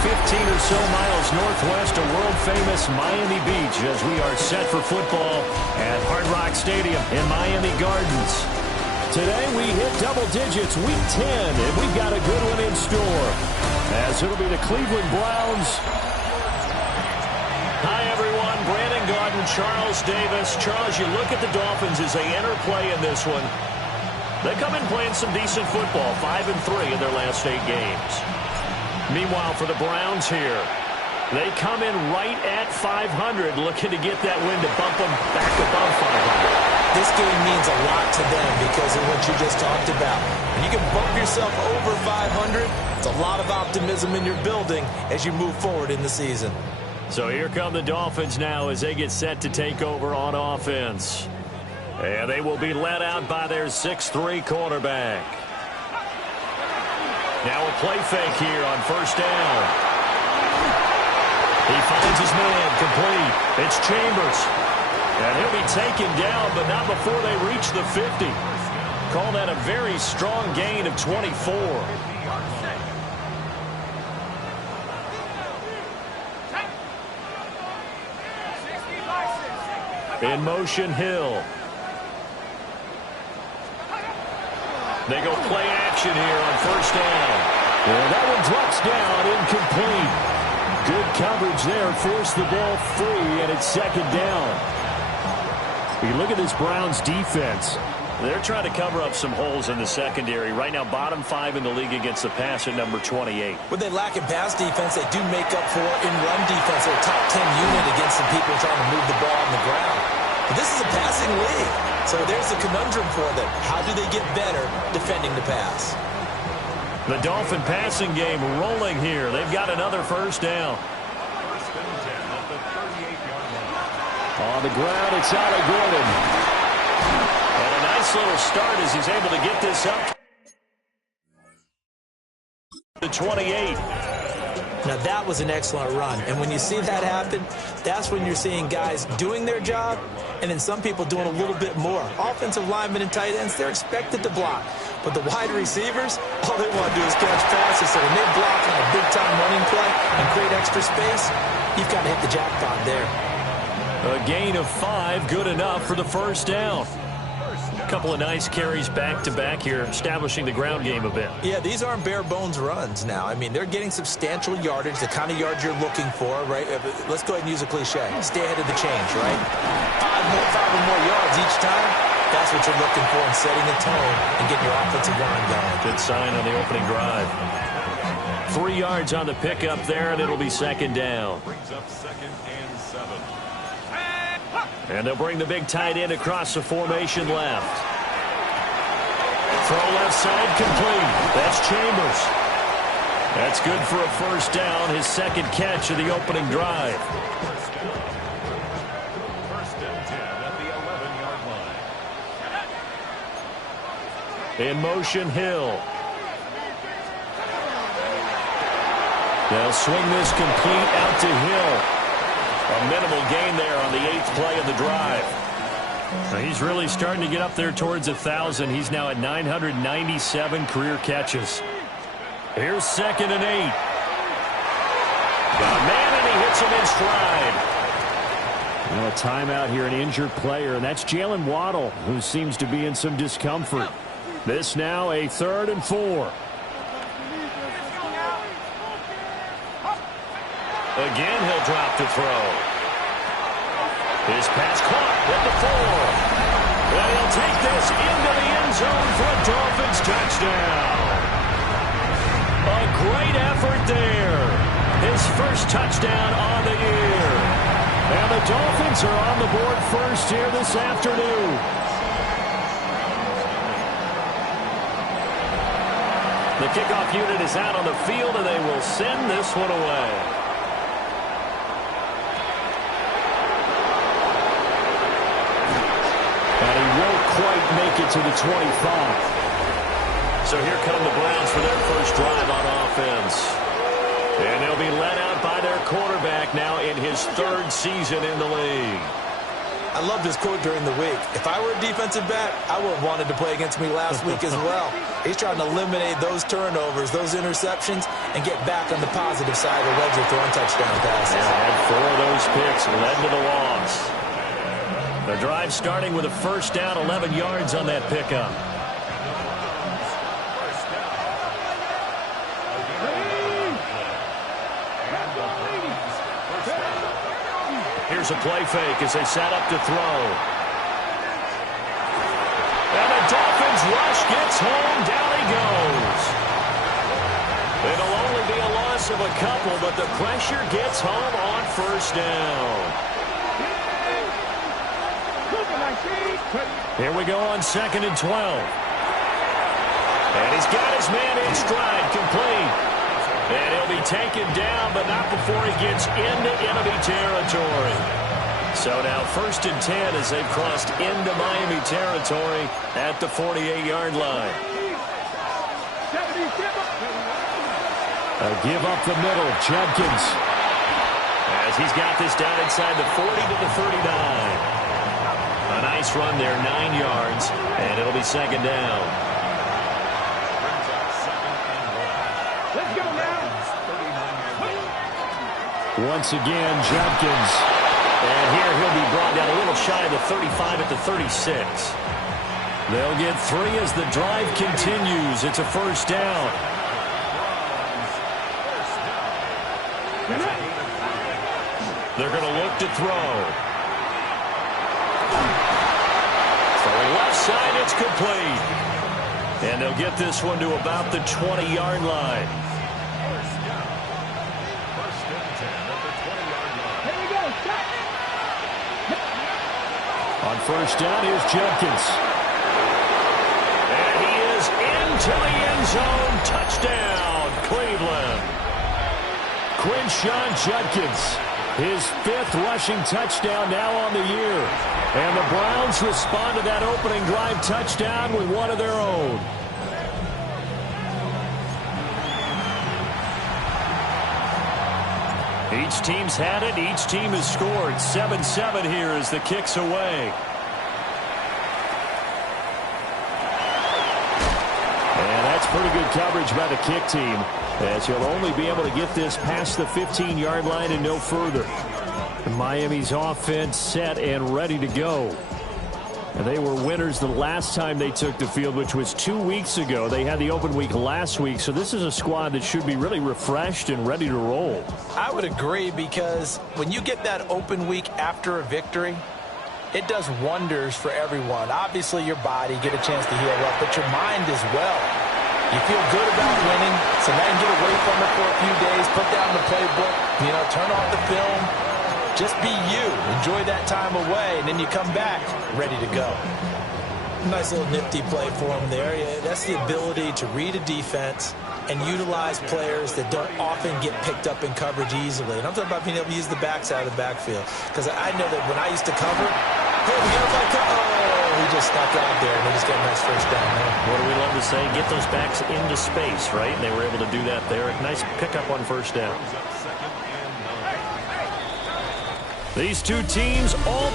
15 or so miles northwest of world-famous Miami Beach as we are set for football at Hard Rock Stadium in Miami Gardens. Today we hit double digits, week 10, and we've got a good one in store as it'll be the Cleveland Browns. Hi, everyone. Brandon Gaudin, Charles Davis. Charles, you look at the Dolphins as they enter play in this one. They come in playing some decent football, 5-3 in their last 8 games. Meanwhile, for the Browns here, they come in right at 500, looking to get that win to bump them back above 500. This game means a lot to them because of what you just talked about. When you can bump yourself over 500, it's a lot of optimism in your building as you move forward in the season. So here come the Dolphins now as they get set to take over on offense. And they will be led out by their 6'3" quarterback. Now a play fake here on first down. He finds his man complete. It's Chambers. And he'll be taken down, but not before they reach the 50. Call that a very strong gain of 24. In motion, Hill. They go play action here on first down. And that one drops down, incomplete. Good coverage there, forced the ball free, and it's second down. You look at this Browns defense. They're trying to cover up some holes in the secondary. Right now, bottom 5 in the league against the pass at number 28. When they lack in pass defense, they do make up for in run defense. They're a top 10 unit against some people trying to move the ball on the ground. But this is a passing league. So there's the conundrum for them. How do they get better defending the pass? The Dolphin passing game rolling here. They've got another first down. On the ground, it's Allen Gordon. And a nice little start as he's able to get this up to 28. Now, that was an excellent run. And when you see that happen, that's when you're seeing guys doing their job and then some people doing a little bit more. Offensive linemen and tight ends, they're expected to block. But the wide receivers, all they want to do is catch passes. So when they block on a big-time running play and create extra space, you've got to hit the jackpot there. A gain of 5, good enough for the first down. A couple of nice carries back-to-back here, establishing the ground game a bit. Yeah, these aren't bare-bones runs now. I mean, they're getting substantial yardage, the kind of yards you're looking for, right? Let's go ahead and use a cliche. Stay ahead of the change, right? 5 or more yards each time. That's what you're looking for in setting the tone and getting your offensive line going. Good sign on the opening drive. 3 yards on the pickup there, and it'll be second down. Brings up 2nd and 7. And they'll bring the big tight end across the formation left. Throw left side complete. That's Chambers. That's good for a first down, his second catch of the opening drive. First and 10 at the 11-yard line. In motion, Hill. They'll swing this complete out to Hill. A minimal gain there on the 8th play of the drive. Now he's really starting to get up there towards 1,000. He's now at 997 career catches. Here's 2nd and 8. Got a man, and he hits him in stride. Well, a timeout here, an injured player, and that's Jalen Waddle, who seems to be in some discomfort. This now a 3rd and 4. Again, he'll drop to throw. His pass caught at the 4. And he'll take this into the end zone for a Dolphins touchdown. A great effort there. His first touchdown on the year. And the Dolphins are on the board first here this afternoon. The kickoff unit is out on the field, and they will send this one away. And he won't quite make it to the 25. So here come the Browns for their first drive on offense. And they'll be led out by their quarterback now in his 3rd season in the league. I loved his quote during the week. If I were a defensive back, I would have wanted to play against me last week as well. He's trying to eliminate those turnovers, those interceptions, and get back on the positive side of the ledger throwing touchdown passes. Yeah, had 4 of those picks led to the loss. The drive starting with a first down, 11 yards on that pickup. Here's a play fake as they set up to throw. And the Dolphins rush gets home. Down he goes. It'll only be a loss of a couple, but the pressure gets home on first down. Here we go on 2nd and 12. And he's got his man in stride, complete. And he'll be taken down, but not before he gets into enemy territory. So now 1st and 10 as they've crossed into Miami territory at the 48-yard line. A give up the middle, Judkins. As he's got this down inside the 40 to the 39. A nice run there, 9 yards, and it'll be 2nd down. Let's go now. Once again, Judkins. And here he'll be brought down a little shy of the 35 at the 36. They'll get 3 as the drive continues. It's a first down. They're going to look to throw. Throwing left side, it's complete. And they'll get this one to about the 20-yard line. On first down, here's Judkins. And he is into the end zone. Touchdown, Cleveland. Quinshawn Judkins, his 5th rushing touchdown now on the year. And the Browns respond to that opening drive touchdown with one of their own. Each team's had it. Each team has scored. 7-7 here as the kick's away. And that's pretty good coverage by the kick team, as he'll only be able to get this past the 15-yard line and no further. Miami's offense set and ready to go. And they were winners the last time they took the field, which was 2 weeks ago. They had the open week last week, so this is a squad that should be really refreshed and ready to roll. I would agree, because when you get that open week after a victory, it does wonders for everyone. Obviously, your body, get a chance to heal up, but your mind as well. You feel good about winning, so now you can get away from it for a few days, put down the playbook, turn off the film. Just be you. Enjoy that time away, and then you come back ready to go. Nice little nifty play for him there. Yeah, that's the ability to read a defense and utilize players that don't often get picked up in coverage easily. And I'm talking about being able to use the backside of the backfield. Because I know that when I used to cover, hey, we got a play cover. Oh, he just snuck out there, and they just got a nice first down there. What do we love to say? Get those backs into space, right? And they were able to do that there. Nice pickup on first down. These two teams all